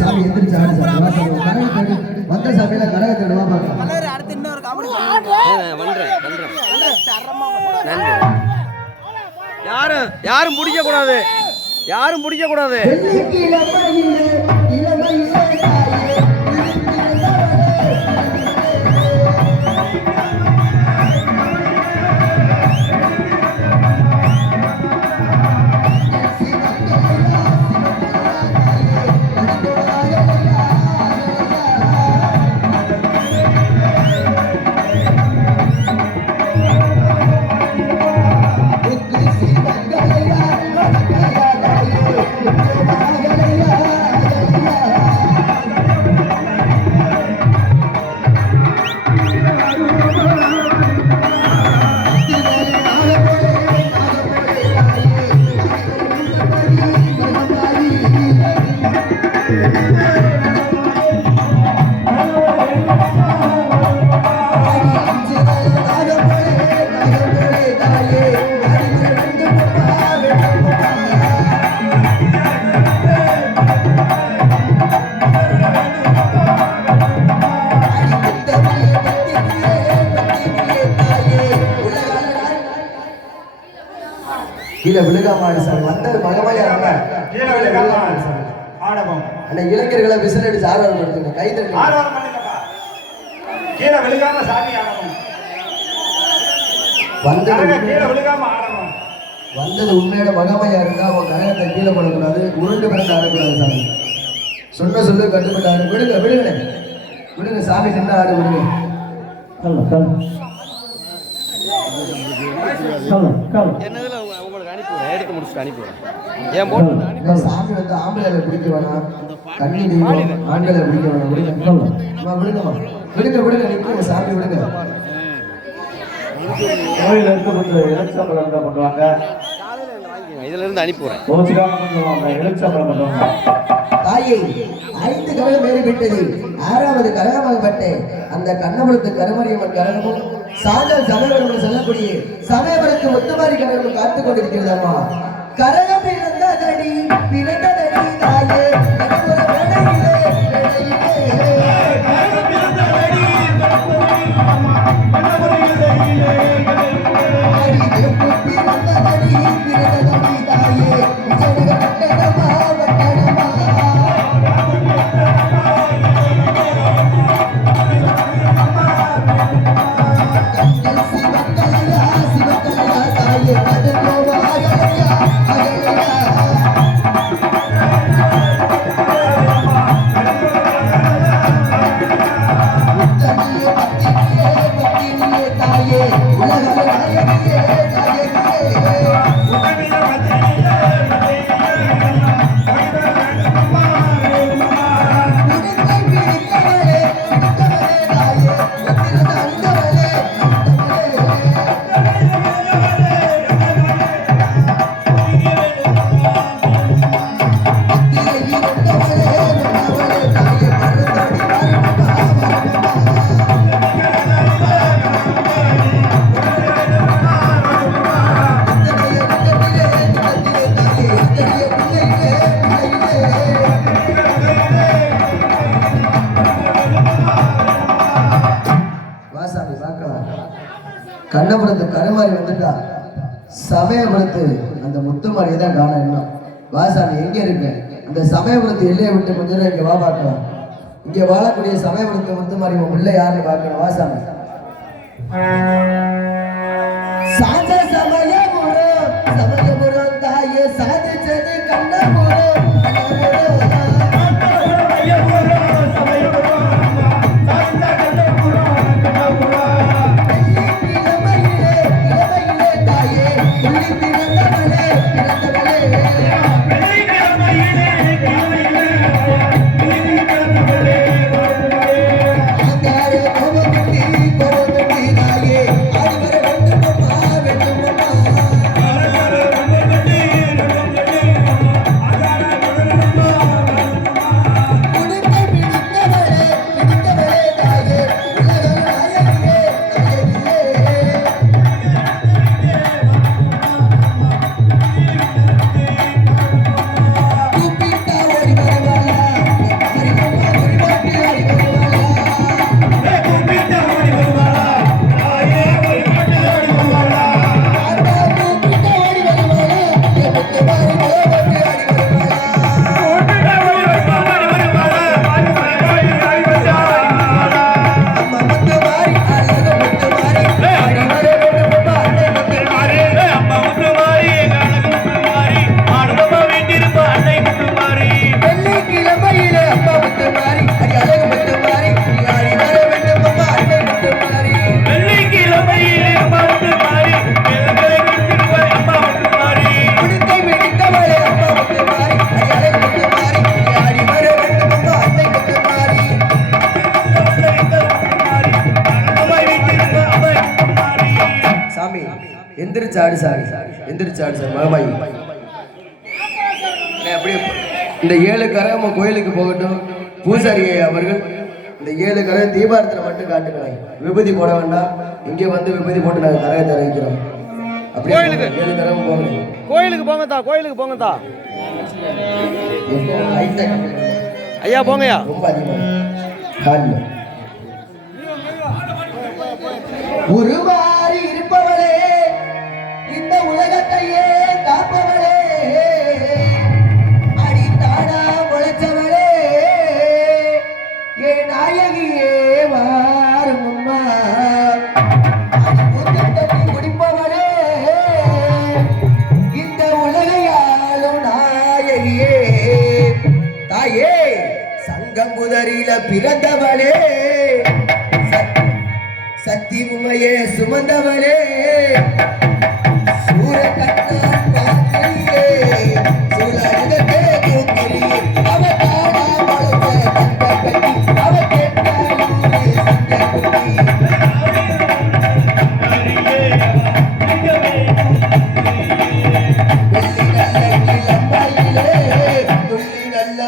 சாமி எந்திரிச்சு வந்த சாமியில கரகத்தை யாரும் பிடிக்க கூடாது, யாரும் பிடிக்க கூடாது. கீழே விழுகாம சார் வந்தது மகமையா அந்த இளைஞர்களை விசில் அடிச்சு ஆர்வம் படுத்துங்க, கை தட்டி வந்தது உண்மையோட மகமையா இருந்தா உன் கரகத்தை கீழே போடக்கூடாது, உருண்டு பிறந்து ஆடக்கூடாது. சாமி சொன்ன சொல்லு கட்டுப்பட்டு ஆடு. விடுங்க விடுங்க விடுங்க, சாமி நின்று ஆடு விடுங்க. எடுத்து முடிச்சுட்டு அனுப்பிடுறேன். சாமி வந்து ஆம்பளை பிடிக்க வேணாம், கண்ணி தெய்வம் ஆண்களை பிடிக்க வேணாம். விடுங்க விடுங்கம்மா, விடுங்க விடுங்க, நிற்க சாமி விடுங்க. கோயில் இருக்க எலக்ஷன் பண்ணுவாங்க, இதுல இருந்து அனுப்பிடுறேன். தாயை 5 கரகம் ஏறிவிட்டது, 6வது கரகமாகப்பட்டேன். அந்த கண்ணபுரத்து கருமரியம்மன் கரகமும் சாதல் சமயபுரம் செல்லக்கூடிய சமயபுரத்து ஒத்துமாரி கரகமும் காத்துக் கொண்டிருக்கிறதம்மா. கரகம் பிறந்ததடி பிறந்ததடி தாயே கண்ணபுரத்து கருமாரி வந்துட்டா, சமயபுரத்து அந்த முத்துமாரியை தான் காண. இன்னும் வாசாமி எங்க இருக்கு? அந்த சமயபுரத்து எல்லையை விட்டு கொஞ்ச நேரம் இங்க வா பார்க்கலாம். இங்க வாழக்கூடிய சமயபுரத்து முத்துமாரி உன் பிள்ளை யாருன்னு பார்க்கணும். வாசாமி சமயபுரம் தாயே சாதிச்சது கண்ணபுரம். ஆடி சாமி எந்திரிச்சு ஆடு சாமி, எந்திரிச்சு ஆடு சாமி. மகமாயி அப்படியே இந்த 7 கரகம் கோயிலுக்கு போகட்டும். பூசாரி அவர்கள் இந்த 7 கரகம் தீபாரத்தில் மட்டும் காட்டுங்களேன். விபூதி போட வேண்டாம், இங்கே வந்து விபூதி போட்டு நாங்கள் கரகத்தை அறிவிக்கிறோம். அப்படியே 7 கரகம் போகணும். கோயிலுக்கு போங்கத்தா, கோயிலுக்கு போங்கத்தா. ஐயா போங்கய்யா. ரொம்ப அதிகமாக உருமாறி இருப்பவளே, இந்த உலகத்தையே காப்பவளே, அடித்தாடா முளைச்சவளே, ஏ நாயகியே வாரும் அம்மா, தண்ணி குடிப்பவளே, இந்த உலகையாளும் நாயகியே, தாயே சங்கம் முதலில பிறந்தவளே, சக்தி உமையே சுமந்தவளே, சூர கண்ணான் பாத்திரியே, சூழலுகே தூக்கிரியே, அவ தாடா மலச்ச கண்டபடி, அவ கேட்டாலூரே சிங்கக்குடி. வெள்ளி நல்ல கிளம்பையிலே, துள்ளி நல்ல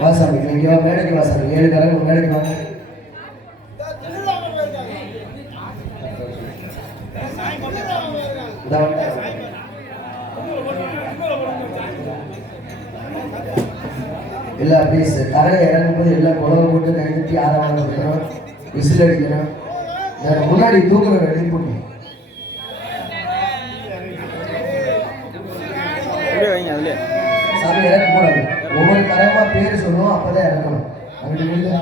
வாசாமி இங்கே மேடைக்கு வாசாமி 7 கரகம் மேடைக்கு வாங்க. எல்லாம் ப்ளீஸ் கரகம் இறங்கும்போது எல்லாம் குழவை போட்டு கை தட்டி ஆரவாரம் வைக்கணும், விசில் அடிக்கணும். முன்னாடி தூக்குற ரெடி பண்ணி சாமி இறக்க கூடாது. ஒவ்வொரு கரகமா பேர் சொல்லுவோம், அப்பதான் இறக்கணும். அங்கிட்டு இல்லை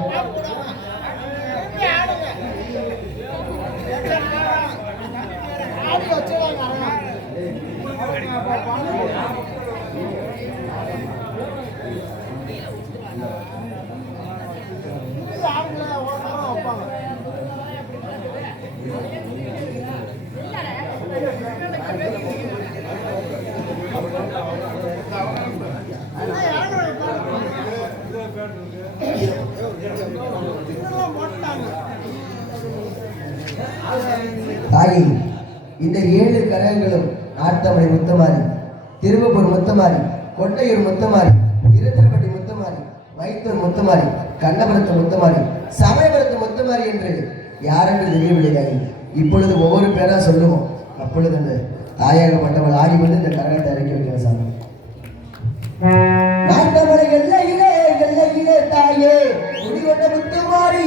தாயே, இந்த 7 கரகங்களும் நார்த்தமலை முத்தமாரி, திருவப்பூர் முத்தமாரி, கொட்டையூர் முத்தமாரி, இருந்திரப்பட்டி முத்தமாரி, வைத்தூர் முத்தமாரி, கண்ணபுரத்து முத்தமாரி, சமயபுரத்து முத்தமாரி என்று யாரென்று தெரியவில்லை தாயே. இப்பொழுது ஒவ்வொரு பேரா சொல்லுவோம். அப்பொழுது அந்த தாயாகப்பட்டவள் ஆடி வந்து இந்த கரகத்தை இறக்கி வைக்கிற சாமி. நாட்டமலை எல்லையிலே எல்லையிலே தாயே குடிகொண்ட முத்துமாரி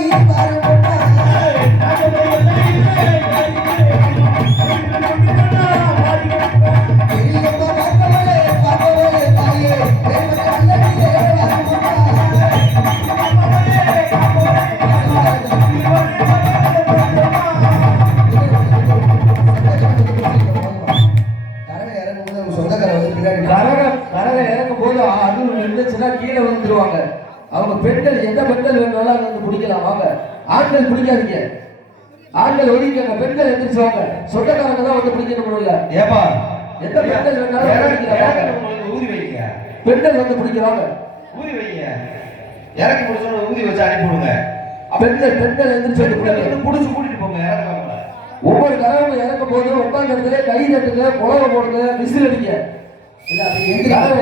கீழே வந்துருவாங்க. அவங்க பெண்கள் எந்த பெண்கள் வேணாலும் அங்க வந்து பிடிக்கலாம். வாங்க, ஆண்கள் பிடிக்காதீங்க, ஆண்கள் ஒதுக்கிங்க, பெண்கள் எந்திரிச்சுவாங்க. சொந்தக்காரங்க தான் வந்து பிடிக்கணும் இல்ல. ஏப்பா எந்த பெண்கள் வேணாலும் ஊதி வைங்க, பெண்கள் வந்து பிடிக்கிறாங்க, ஊதி வைங்க, இறக்கி முடிச்சோட ஊதி வச்சு அனுப்பிவிடுங்க. பெண்கள் எந்திரிச்சு வந்து பிடிச்சு கூட்டிட்டு போங்க. ஒவ்வொரு கரகம் இறக்கும் போது உட்கார்ந்த இடத்துல கை தட்டுங்க, புலவை போடுங்க, விசில் அடிங்க.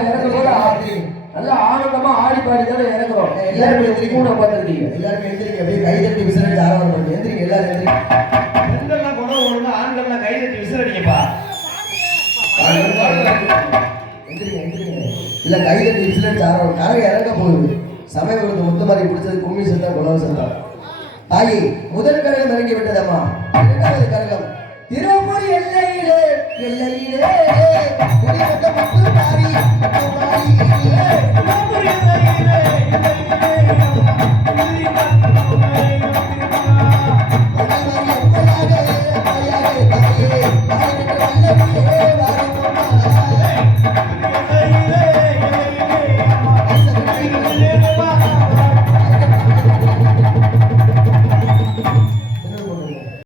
இறக்கும் போது நல்லா ஆனந்தமா ஆடி பாடி தானே இறங்குறோம். எல்லாரும் கூட உட்காந்துருக்கீங்க. எல்லாரும் எந்திரிங்க, அப்படியே கை தட்டி விசிலடிச்சு ஆரம்பம் பண்ணுங்க. எந்திரிங்க, எல்லாரும் எந்திரிங்க. பெண்கள்லாம் கொண்டு வரணும், ஆண்கள்லாம் கை தட்டி விசிலடிங்கப்பா. எந்திரிங்க எந்திரிங்க. இல்ல கை தட்டி விசிலடிச்சு ஆரம்பம். கரகம் இறங்க போகுது. சமயபுரத்து முத்தமாரி பிடிச்சது கும்மி சத்தம், குலவ சத்தம். தாயி, முதல் கரகம் இறங்கி விட்டதம்மா. இரண்டாவது கரகம் திருப்பூர் எல்லையிலே எல்லையிலே குடிகொண்ட முத்துமாரி முத்துமாரி